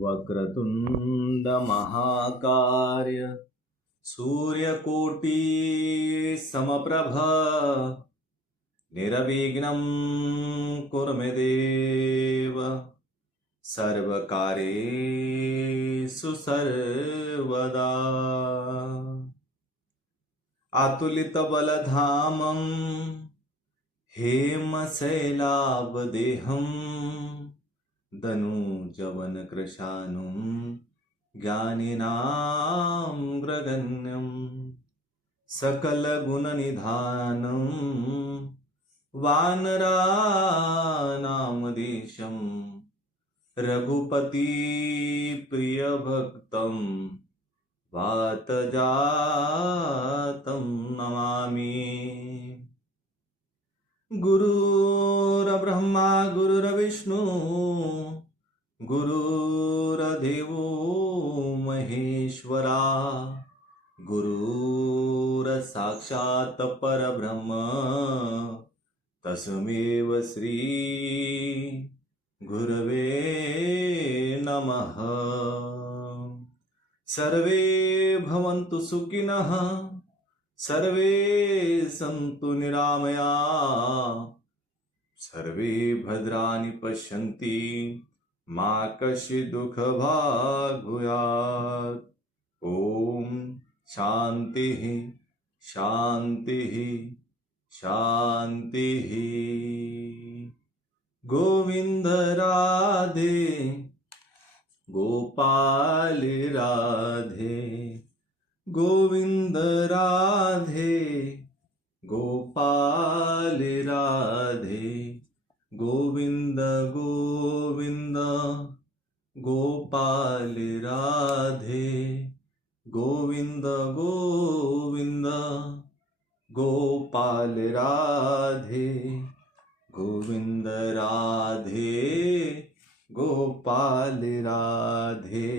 वक्रतुंड महाकाय सूर्यकोटि समप्रभ निर्विघ्नं कुरु मे देव सर्वकार्येषु सर्वदा। अतुलितबलधामं हेमशैलावदेहं दनुजवनकृशानुं ज्ञानिनामग्रगण्यं सकलगुणनिधानं वानराणामधीशं रघुपतिप्रियभक्तं वातजातं नमामि। गुरुर्ब्रह्मा गुरुर्विष्णु गुरुर्देवो महेश्वरा गुरुर्साक्षात् परब्रह्म तस्मै श्री गुरवे नमः। सर्वे भवन्तु सुखिनः सर्वे सन्तु निरामया सर्वे भद्राणि पश्यन्ति मा कश्चित् दुःखभाग् भूयात्। ॐ शान्तिः शान्तिः शान्तिः। गोविन्द राधे गोपाल राधे गोविंद राधे गोपाल राधे गोविंद गोविंद गोपाल राधे गोविंद गोविंद गोपाल राधे गोविंद राधे गोपाल राधे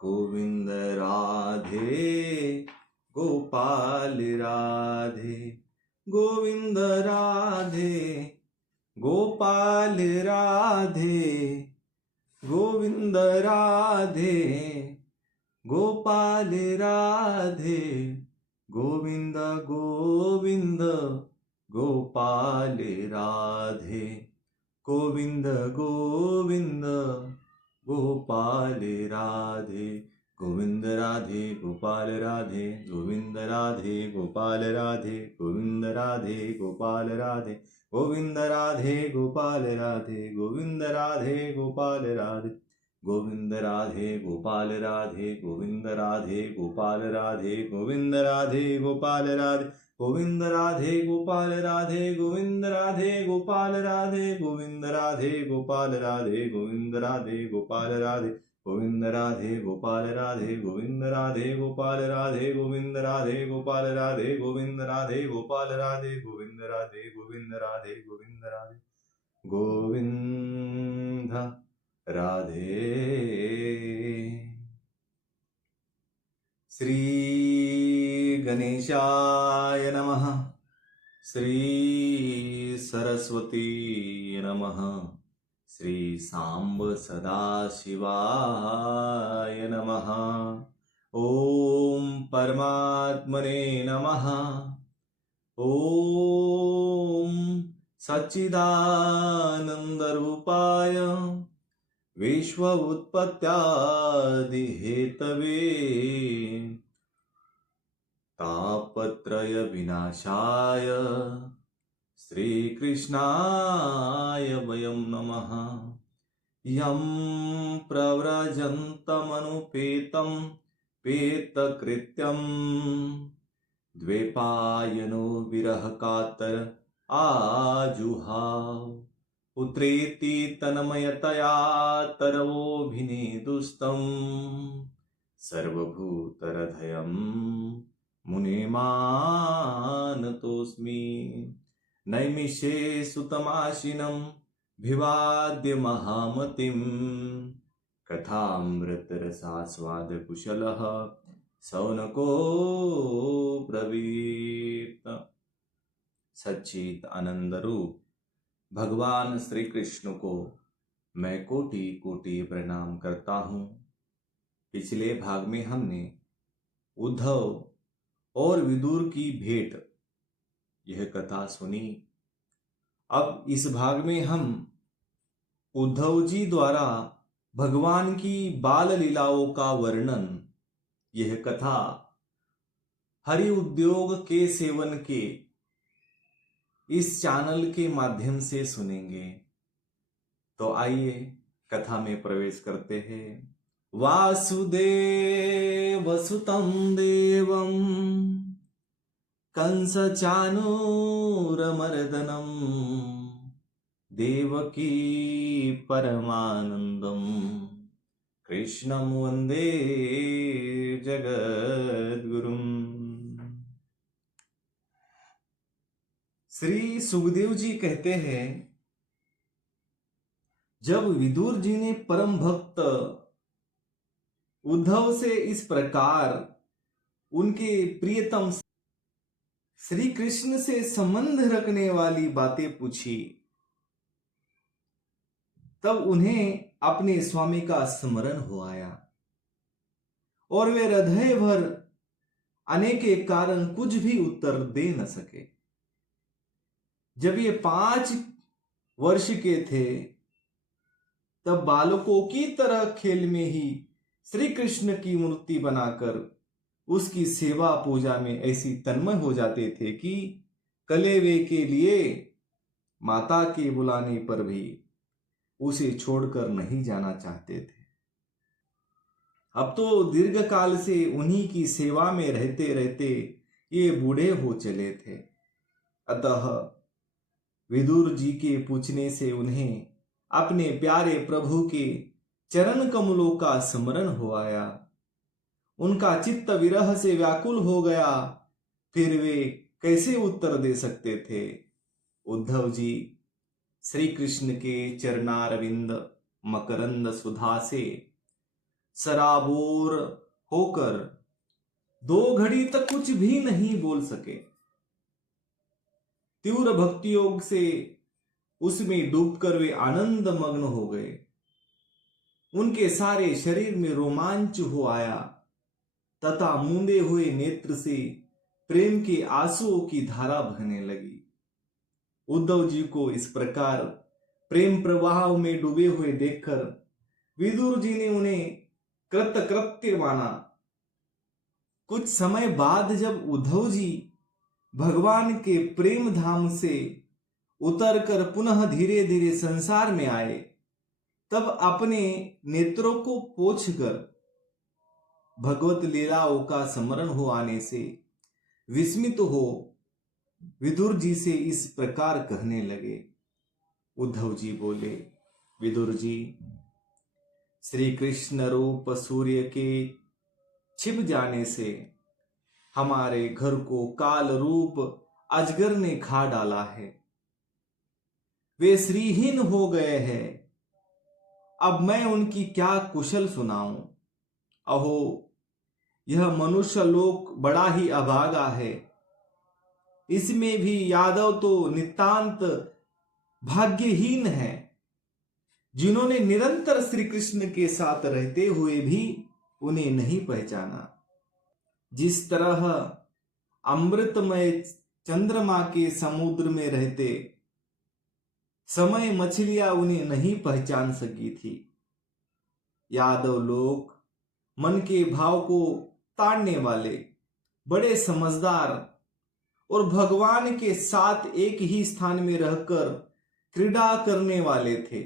गोविंद राधे गोपाल राधे गोविंद राधे गोपाल राधे गोविंद राधे गोपाल राधे गोविंद गोविंद गोपाल राधे गोविंद गोविंद गोपाल राधे गोविंद राधे गोपाल राधे गोविंद राधे गोपाल राधे गोविंद राधे गोपाल राधे गोविंद राधे गोपाल राधे गोविंद राधे गोपाल राधे गोविंद राधे गोपाल राधे गोविंद राधे गोपाल राधे गोविंद राधे गोपाल राधे गोविंद राधे गोपाल राधे गोविंद राधे गोपाल राधे गोविंद राधे गोपाल राधे गोविंद राधे गोपाल राधे गोविंद राधे गोपाल राधे गोविंद राधे गोपाल राधे गोविंद राधे गोपाल राधे गोविंद राधे गोपाल राधे गोविंद राधे गोविंद राधे गोविंद राधे गोविंद राधे। श्री गणेशाय नमः श्री सरस्वती नमः श्री सांब सदाशिवाय नमः। ओम परमात्मने नमः। ओम सच्चिदानंद रूपाय विश्व उत्पत्त्यादि हेतवे तापत्रय विनाशाय श्री कृष्णाय वयं नमः। यं प्रव्रजन्तमनुपेतं पेतकृत्यं द्वैपायनो विरहकातर आजुहाव पुत्रेति तन्मयतया तरवोऽभिनेदुस्तं सर्वभूतहृदयं मुनिमानतोऽस्मि। नैमिषे सुतमाशिनं भिवाद्य महामतिं कथामृतरसास्वादकुशलः शौनको ब्रवीत। सच्चित आनंद रूप भगवान श्री कृष्ण को मैं कोटि कोटि प्रणाम करता हूं। पिछले भाग में हमने उद्धव और विदुर की भेंट यह कथा सुनी। अब इस भाग में हम उद्धव जी द्वारा भगवान की बाल लीलाओं का वर्णन यह कथा हरि उद्योग के सेवन के इस चैनल के माध्यम से सुनेंगे। तो आइए कथा में प्रवेश करते हैं। वासुदेव सुतं देवं कंस चाणूरमर्दनम देवकी परमानंदम कृष्णं वंदे जगद्गुरुम। श्री सुखदेव जी कहते हैं, जब विदुर जी ने परम भक्त उद्धव से इस प्रकार उनके प्रियतम श्री कृष्ण से संबंध रखने वाली बातें पूछी, तब उन्हें अपने स्वामी का स्मरण हो आया और वे हृदय भर आने के कारण कुछ भी उत्तर दे न सके। जब ये 5 वर्ष के थे, तब बालकों की तरह खेल में ही श्री कृष्ण की मूर्ति बनाकर उसकी सेवा पूजा में ऐसी तन्मय हो जाते थे कि कलेवे के लिए माता के बुलाने पर भी उसे छोड़कर नहीं जाना चाहते थे। अब तो दीर्घ काल से उन्हीं की सेवा में रहते रहते ये बूढ़े हो चले थे। अतः विदुर जी के पूछने से उन्हें अपने प्यारे प्रभु के चरण कमलों का स्मरण हो आया। उनका चित्त विरह से व्याकुल हो गया। फिर वे कैसे उत्तर दे सकते थे। उद्धव जी श्री कृष्ण के चरणारविंद मकरंद सुधा से सराबोर होकर 2 घड़ी तक कुछ भी नहीं बोल सके। तीव्र भक्ति योग से उसमें डूबकर वे आनंद मग्न हो गए। उनके सारे शरीर में रोमांच हो आया तथा मूंदे हुए नेत्र से प्रेम के आंसुओं की धारा बहने लगी। उद्धव जी को इस प्रकार प्रेम प्रवाह में डूबे हुए देखकर विदुर जी ने उन्हें कृतकृत्य माना। कुछ समय बाद जब उद्धव जी भगवान के प्रेम धाम से उतरकर पुनः धीरे धीरे संसार में आए, तब अपने नेत्रों को पोंछकर भगवत लीलाओं का स्मरण हो आने से विस्मित हो विदुर जी से इस प्रकार कहने लगे। उद्धव जी बोले, विदुर जी, श्री कृष्ण रूप सूर्य के छिप जाने से हमारे घर को काल रूप अजगर ने खा डाला है। वे श्रीहीन हो गए हैं। अब मैं उनकी क्या कुशल सुनाऊं। अहो, यह मनुष्य लोक बड़ा ही अभागा है। इसमें भी यादव तो नितांत भाग्यहीन है, जिन्होंने निरंतर श्री कृष्ण के साथ रहते हुए भी उन्हें नहीं पहचाना। जिस तरह अमृतमय चंद्रमा के समुद्र में रहते समय मछलियां उन्हें नहीं पहचान सकी थी, यादव लोग मन के भाव को ताड़ने वाले, बड़े समझदार और भगवान के साथ एक ही स्थान में रहकर क्रीड़ा करने वाले थे।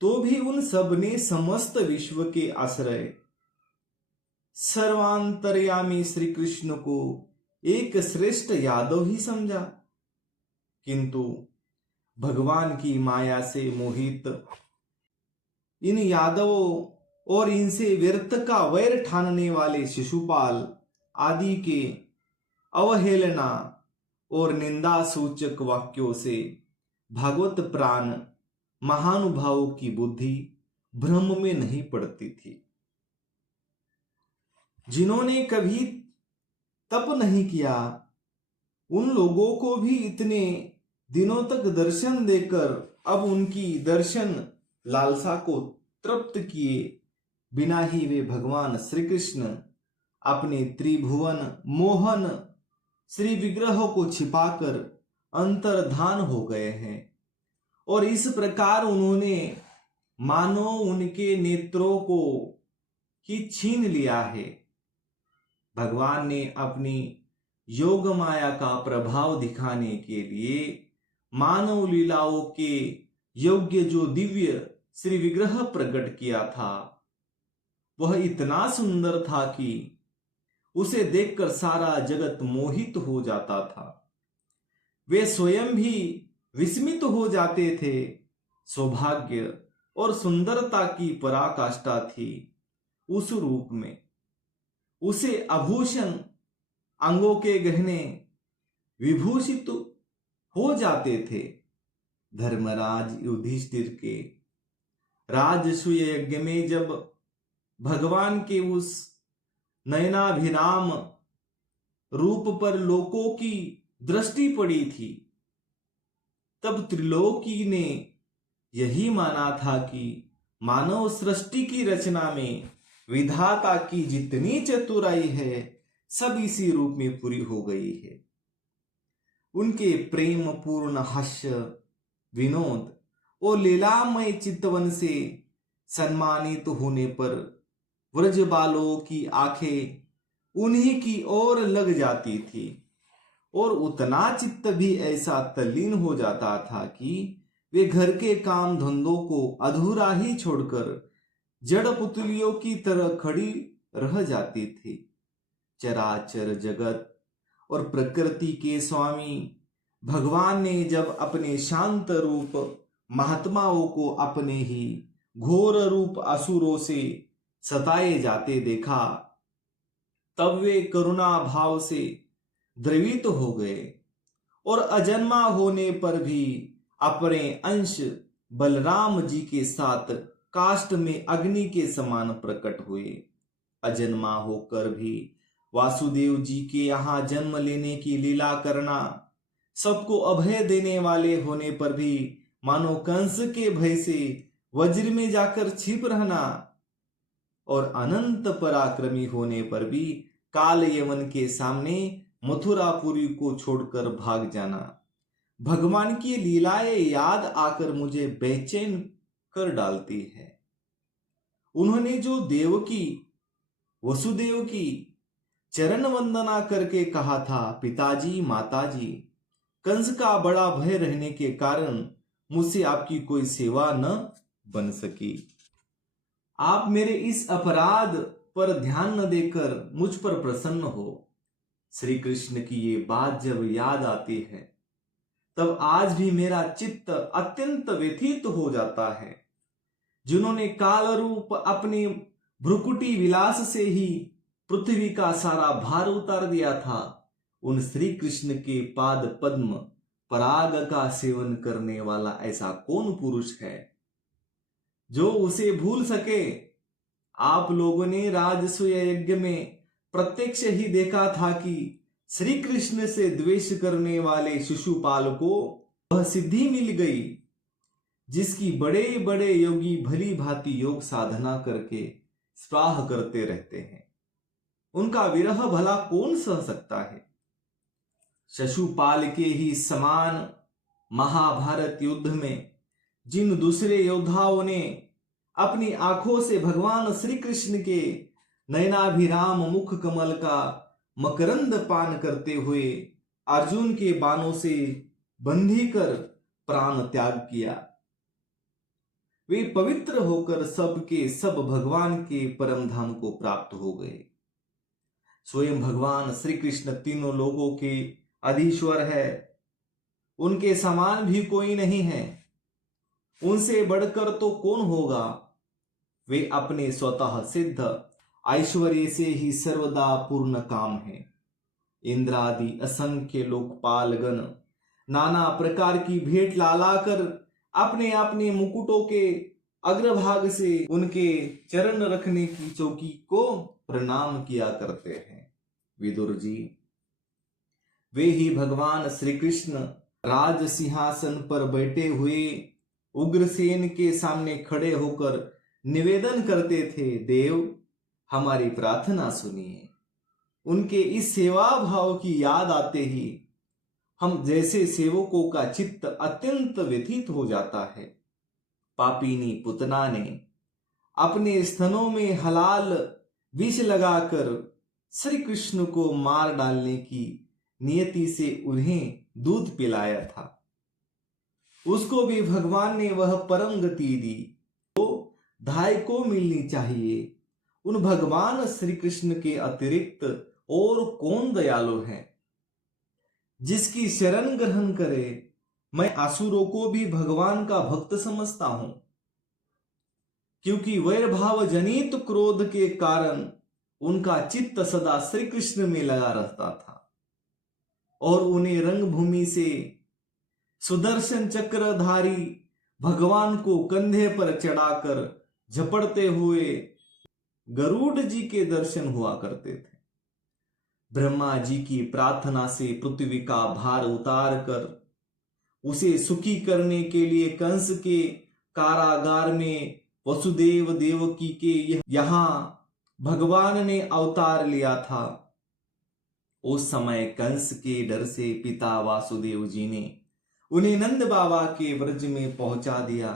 तो भी उन सब ने समस्त विश्व के आश्रय सर्वांतर्यामी श्री कृष्ण को एक श्रेष्ठ यादव ही समझा। किंतु भगवान की माया से मोहित इन यादवों और इनसे व्यर्थ का वैर ठानने वाले शिशुपाल आदि के अवहेलना और निंदा सूचक वाक्यों से भागवत प्राण महानुभावों की बुद्धि भ्रम में नहीं पड़ती थी। जिन्होंने कभी तप नहीं किया, उन लोगों को भी इतने दिनों तक दर्शन देकर अब उनकी दर्शन लालसा को तृप्त किए बिना ही वे भगवान श्री कृष्ण अपने त्रिभुवन मोहन श्री विग्रह को छिपाकर अंतर्धान हो गए हैं। और इस प्रकार उन्होंने मानो उनके नेत्रों को ही छीन लिया है। भगवान ने अपनी योग माया का प्रभाव दिखाने के लिए मानव लीलाओं के योग्य जो दिव्य श्री विग्रह प्रकट किया था, वह इतना सुंदर था कि उसे देखकर सारा जगत मोहित हो जाता था। वे स्वयं भी विस्मित हो जाते थे। सौभाग्य और सुंदरता की पराकाष्ठा थी उस रूप में। उसे आभूषण अंगों के गहने विभूषित हो जाते थे। धर्मराज युधिष्ठिर के राजसूय यज्ञ में जब भगवान के उस नयनाभिराम रूप पर लोकों की दृष्टि पड़ी थी, तब त्रिलोकी ने यही माना था कि मानव सृष्टि की रचना में विधाता की जितनी चतुराई है सब इसी रूप में पूरी हो गई है। उनके प्रेम पूर्ण हास्य विनोद और लीलामय चितवन से सम्मानित होने पर व्रज बालों की आंखें उन्हीं की ओर लग जाती थी और उतना चित्त भी ऐसा तल्लीन हो जाता था कि वे घर के काम धंधों को अधूरा ही छोड़कर जड़ पुतलियों की तरह खड़ी रह जाती थी। चराचर जगत और प्रकृति के स्वामी भगवान ने जब अपने शांत रूप महात्माओं को अपने ही घोर रूप असुरों से सताए जाते देखा, तब वे करुणा भाव से द्रवित हो गए और अजन्मा होने पर भी अपने अंश बलराम जी के साथ काष्ठ में अग्नि के समान प्रकट हुए। अजन्मा होकर भी वासुदेव जी के यहाँ जन्म लेने की लीला करना, सबको अभय देने वाले होने पर भी मानो कंस के भय से वज्र में जाकर छिप रहना और अनंत पराक्रमी होने पर भी काल यवन के सामने मथुरापुरी को छोड़कर भाग जाना, भगवान की लीलाएं याद आकर मुझे बेचैन कर डालती है। उन्होंने जो देवकी वसुदेव की चरण वंदना करके कहा था, पिताजी माताजी, कंस का बड़ा भय रहने के कारण मुझसे आपकी कोई सेवा न बन सकी। आप मेरे इस अपराध पर ध्यान न देकर मुझ पर प्रसन्न हो। श्री कृष्ण की ये बात जब याद आती है तब आज भी मेरा चित्त अत्यंत व्यथित हो जाता है। जिन्होंने काल रूप अपने भ्रुकुटी विलास से ही पृथ्वी का सारा भार उतार दिया था, उन श्री कृष्ण के पाद पद्म पराग का सेवन करने वाला ऐसा कौन पुरुष है जो उसे भूल सके। आप लोगों ने राजसूय यज्ञ में प्रत्यक्ष ही देखा था कि श्री कृष्ण से द्वेष करने वाले शिशुपाल को वह सिद्धि मिल गई जिसकी बड़े बड़े योगी भली भांति योग साधना करके स्वाह करते रहते हैं। उनका विरह भला कौन सह सकता है। शिशुपाल के ही समान महाभारत युद्ध में जिन दूसरे योद्धाओं ने अपनी आंखों से भगवान श्री कृष्ण के नयनाभिराम मुख कमल का मकरंद पान करते हुए अर्जुन के बाणों से बंधी कर प्राण त्याग किया, वे पवित्र होकर सब के सब भगवान के परम धाम को प्राप्त हो गए। स्वयं भगवान श्री कृष्ण तीनों लोगों के अधीश्वर है, उनके समान भी कोई नहीं है, उनसे बढ़कर तो कौन होगा। वे अपने स्वतः सिद्ध ऐश्वर्य से ही सर्वदा पूर्ण काम है। इंद्रादि असंख्य लोकपालगण नाना प्रकार की भेंट लाकर अपने अपने मुकुटों के अग्रभाग से उनके चरण रखने की चौकी को प्रणाम किया करते हैं। विदुर जी, वे ही भगवान श्री कृष्ण राज सिंहासन पर बैठे हुए उग्रसेन के सामने खड़े होकर निवेदन करते थे, देव हमारी प्रार्थना सुनिए। उनके इस सेवा भाव की याद आते ही हम जैसे सेवकों का चित्त अत्यंत व्यथित हो जाता है। पापिनी पुतना ने अपने स्तनों में हलाल विष लगाकर श्री कृष्ण को मार डालने की नियति से उन्हें दूध पिलाया था। उसको भी भगवान ने वह परम गति दी तो धाय को मिलनी चाहिए। उन भगवान श्री कृष्ण के अतिरिक्त और कौन दयालु है जिसकी शरण ग्रहण करे। मैं असुरों को भी भगवान का भक्त समझता हूं, क्योंकि वैर भाव जनित क्रोध के कारण उनका चित्त सदा श्री कृष्ण में लगा रहता था और उन्हें रंगभूमि से सुदर्शन चक्रधारी भगवान को कंधे पर चढ़ाकर झपड़ते हुए गरुड़ जी के दर्शन हुआ करते थे। ब्रह्मा जी की प्रार्थना से पृथ्वी का भार उतार कर उसे सुखी करने के लिए कंस के कारागार में वसुदेव देवकी के यहां भगवान ने अवतार लिया था। उस समय कंस के डर से पिता वासुदेव जी ने उन्हें नंद बाबा के व्रज में पहुंचा दिया।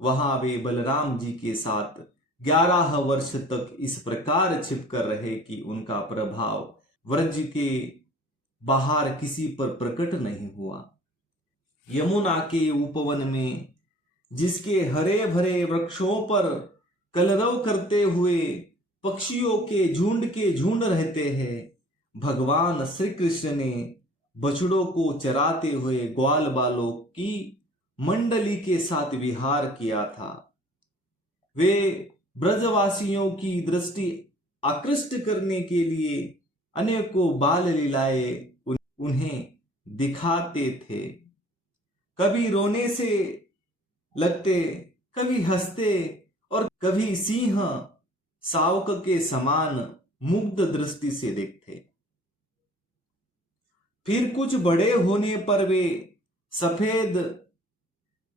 वहां वे बलराम जी के साथ 11 वर्ष तक इस प्रकार छिपकर रहे कि उनका प्रभाव व्रज के बाहर किसी पर प्रकट नहीं हुआ। यमुना के उपवन में जिसके हरे भरे वृक्षों पर कलरव करते हुए पक्षियों के झुंड रहते हैं, भगवान श्री कृष्ण ने बछड़ों को चराते हुए ग्वाल बालों की मंडली के साथ विहार किया था। वे ब्रजवासियों की दृष्टि आकृष्ट करने के लिए अनेकों बाल लीलाएं उन्हें दिखाते थे। कभी रोने से लगते, कभी हंसते और कभी सिंह शावक के समान मुग्ध दृष्टि से देखते। फिर कुछ बड़े होने पर वे सफेद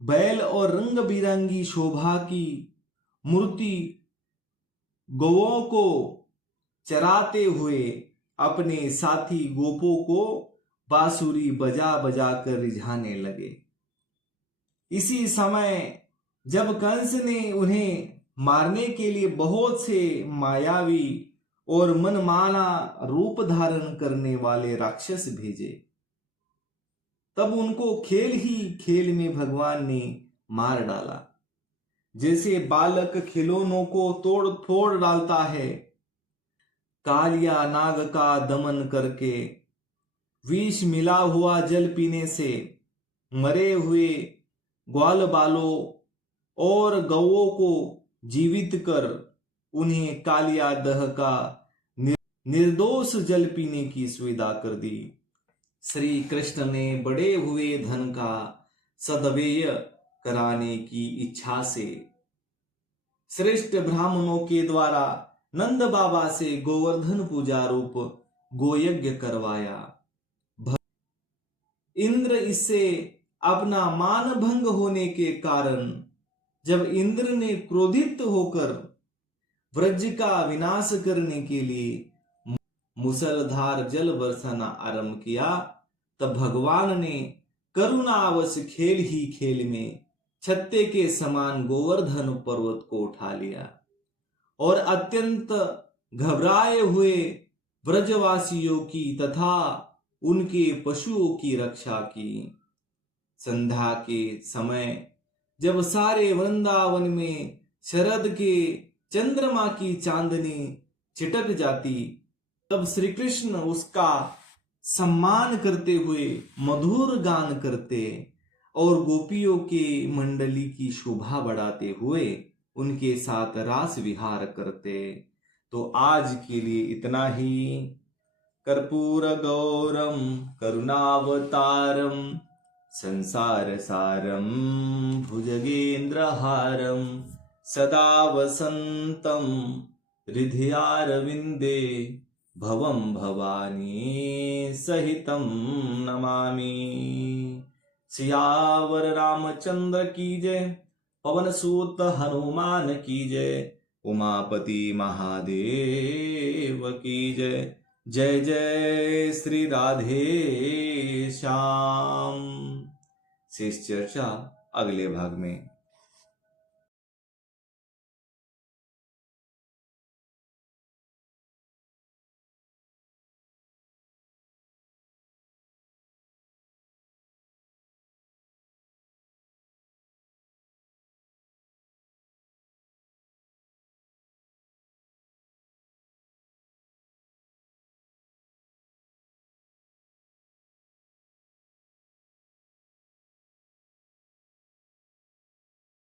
बैल और रंग बिरंगी शोभा की मूर्ति गौओं को चराते हुए अपने साथी गोपों को बांसुरी बजा बजा कर रिझाने लगे। इसी समय जब कंस ने उन्हें मारने के लिए बहुत से मायावी और मनमाना रूप धारण करने वाले राक्षस भेजे, तब उनको खेल ही खेल में भगवान ने मार डाला। जैसे बालक खिलौनों को तोड़ फोड़ डालता है, कालिया नाग का दमन करके विष मिला हुआ जल पीने से मरे हुए ग्वाल बालों और गौओं को जीवित कर उन्हें कालिया दह का निर्दोष जल पीने की सुविधा कर दी। श्री कृष्ण ने बड़े हुए धन का सदव्यय कराने की इच्छा से श्रेष्ठ ब्राह्मणों के द्वारा नंद बाबा से गोवर्धन पूजा रूप गोयज्ञ करवाया। इंद्र इससे अपना मान भंग होने के कारण जब इंद्र ने क्रोधित होकर व्रज का विनाश करने के लिए मुसलधार जल बरसाना आरंभ किया, तब भगवान ने करुणावश खेल ही खेल में छत्ते के समान गोवर्धन पर्वत को उठा लिया और अत्यंत घबराए हुए व्रजवासियों की तथा उनके पशुओं की रक्षा की। संध्या के समय जब सारे वृंदावन में शरद के चंद्रमा की चांदनी छिटक जाती, तब श्री कृष्ण उसका सम्मान करते हुए मधुर गान करते और गोपियों के मंडली की शोभा बढ़ाते हुए उनके साथ रास विहार करते। तो आज के लिए इतना ही। कर्पूर गौरम करुणावतारम संसार सारम भुजगेन्द्रहारम सदा वसंतम हृदयारविंदे भवम भवानी सहितं नमामि। सियावर रामचंद्र की जय, पवन सूत हनुमान की जय, उमापति महादेव की जय। जय जय श्री राधे श्याम। शेष चर्चा अगले भाग में।